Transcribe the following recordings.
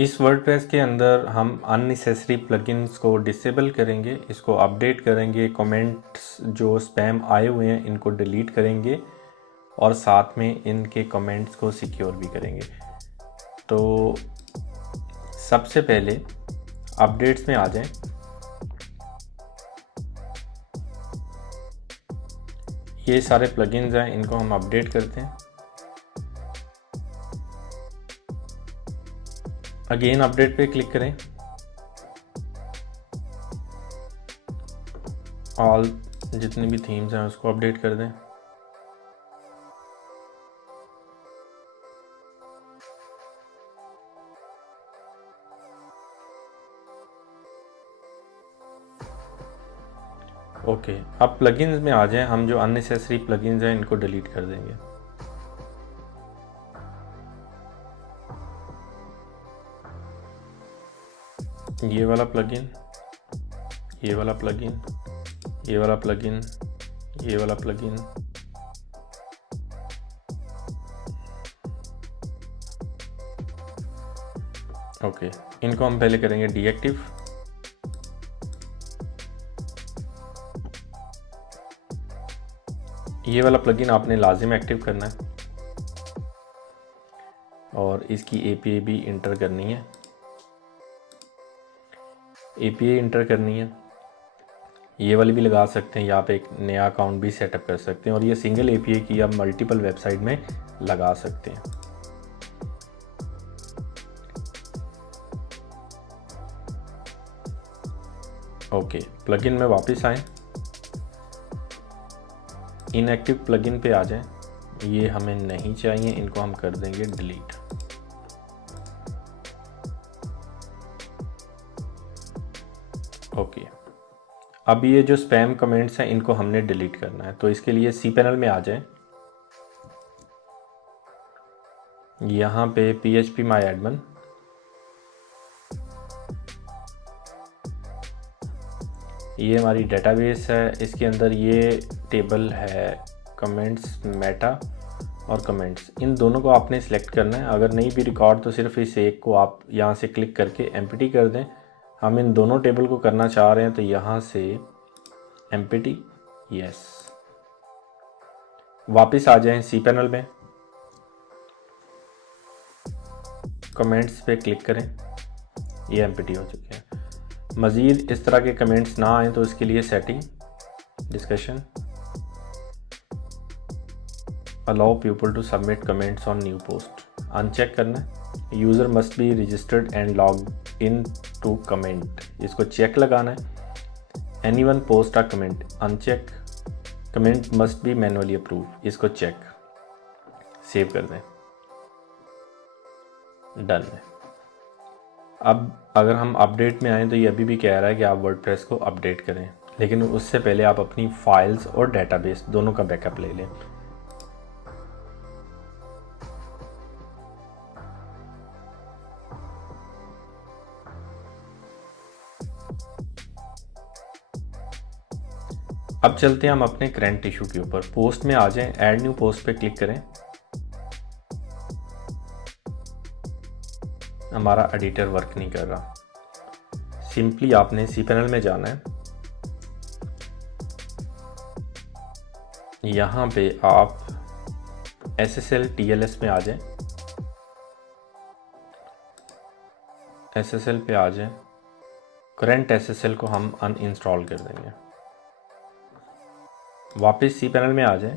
इस वर्डप्रेस के अंदर हम अननेसेसरी प्लगइन्स को डिसेबल करेंगे, इसको अपडेट करेंगे, कमेंट्स जो स्पैम आए हुए हैं इनको डिलीट करेंगे और साथ में इनके कमेंट्स को सिक्योर भी करेंगे। तो सबसे पहले अपडेट्स में आ जाएं। ये सारे प्लगइन्स हैं, इनको हम अपडेट करते हैं। अगेन अपडेट पे क्लिक करें, ऑल जितनी भी थीम्स हैं उसको अपडेट कर दें। ओके, अब प्लगइन्स में आ जाएं। हम जो अननेसेसरी प्लगइन्स हैं इनको डिलीट कर देंगे। ये वाला प्लगइन, ये वाला प्लगइन, ये वाला प्लगइन, ये वाला प्लगइन, ओके, इनको हम पहले करेंगे डीएक्टिव। ये वाला प्लगइन आपने लाजिम एक्टिव करना है और इसकी एपीआई भी इंटर करनी है। एपीआई इंटर करनी है, ये वाली भी लगा सकते हैं, यहाँ पे एक नया अकाउंट भी सेटअप कर सकते हैं और ये सिंगल एपीआई की आप मल्टीपल वेबसाइट में लगा सकते हैं। ओके, प्लगइन में वापस आएं, इनएक्टिव प्लगइन पे आ जाएं। ये हमें नहीं चाहिए, इनको हम कर देंगे डिलीट। ओके, अब ये जो स्पैम कमेंट्स हैं इनको हमने डिलीट करना है, तो इसके लिए सी पैनल में आ जाएं। यहाँ पे PHP माई एडमिन, ये हमारी डेटाबेस है। इसके अंदर ये टेबल है कमेंट्स, मेटा और कमेंट्स, इन दोनों को आपने सिलेक्ट करना है। अगर नहीं भी रिकॉर्ड तो सिर्फ इस एक को आप यहाँ से क्लिक करके एम्प्टी कर दें। हम इन दोनों टेबल को करना चाह रहे हैं तो यहाँ से एम्प्टी, यस। वापस आ जाएं सी पैनल में, कमेंट्स पे क्लिक करें, ये एम्प्टी हो चुके हैं। मज़ीद इस तरह के कमेंट्स ना आए तो इसके लिए setting, discussion, allow people to submit comments on new post, uncheck करना है। User must be registered and log in to comment, इसको चेक लगाना है। Anyone post a comment, uncheck. Comment must be manually approve, इसको check, save कर दें, done है। अब अगर हम अपडेट में आएँ तो ये अभी भी कह रहा है कि आप वर्डप्रेस को अपडेट करें, लेकिन उससे पहले आप अपनी फाइल्स और डेटाबेस दोनों का बैकअप ले लें। अब चलते हैं हम अपने करंट इशू के ऊपर। पोस्ट में आ जाएं, ऐड न्यू पोस्ट पे क्लिक करें। हमारा एडिटर वर्क नहीं कर रहा। सिंपली आपने सी पैनल में जाना है, यहाँ पे आप SSL TLS में आ जाएं, SSL पे आ जाएं। करंट SSL को हम अनइंस्टॉल कर देंगे। वापस सी पैनल में आ जाएं,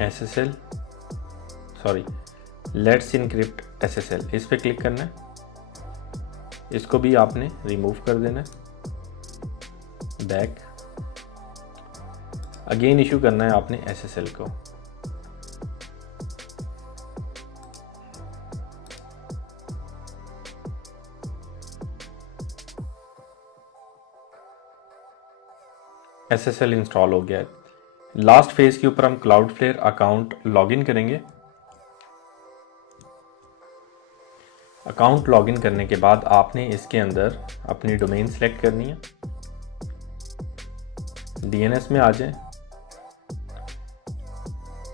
SSL, sorry, let's encrypt SSL, इस पे क्लिक करना है। इसको भी आपने रिमूव कर देना है, बैक। अगेन इशू करना है आपने SSL को। SSL इंस्टॉल हो गया है। लास्ट फेज के ऊपर हम क्लाउडफ्लेयर अकाउंट लॉगिन करेंगे। अकाउंट लॉगिन करने के बाद आपने इसके अंदर अपनी डोमेन सेलेक्ट करनी है। DNS में आ जाए,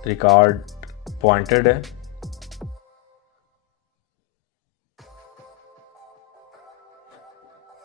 रिकॉर्ड पॉइंटेड है,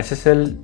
SSL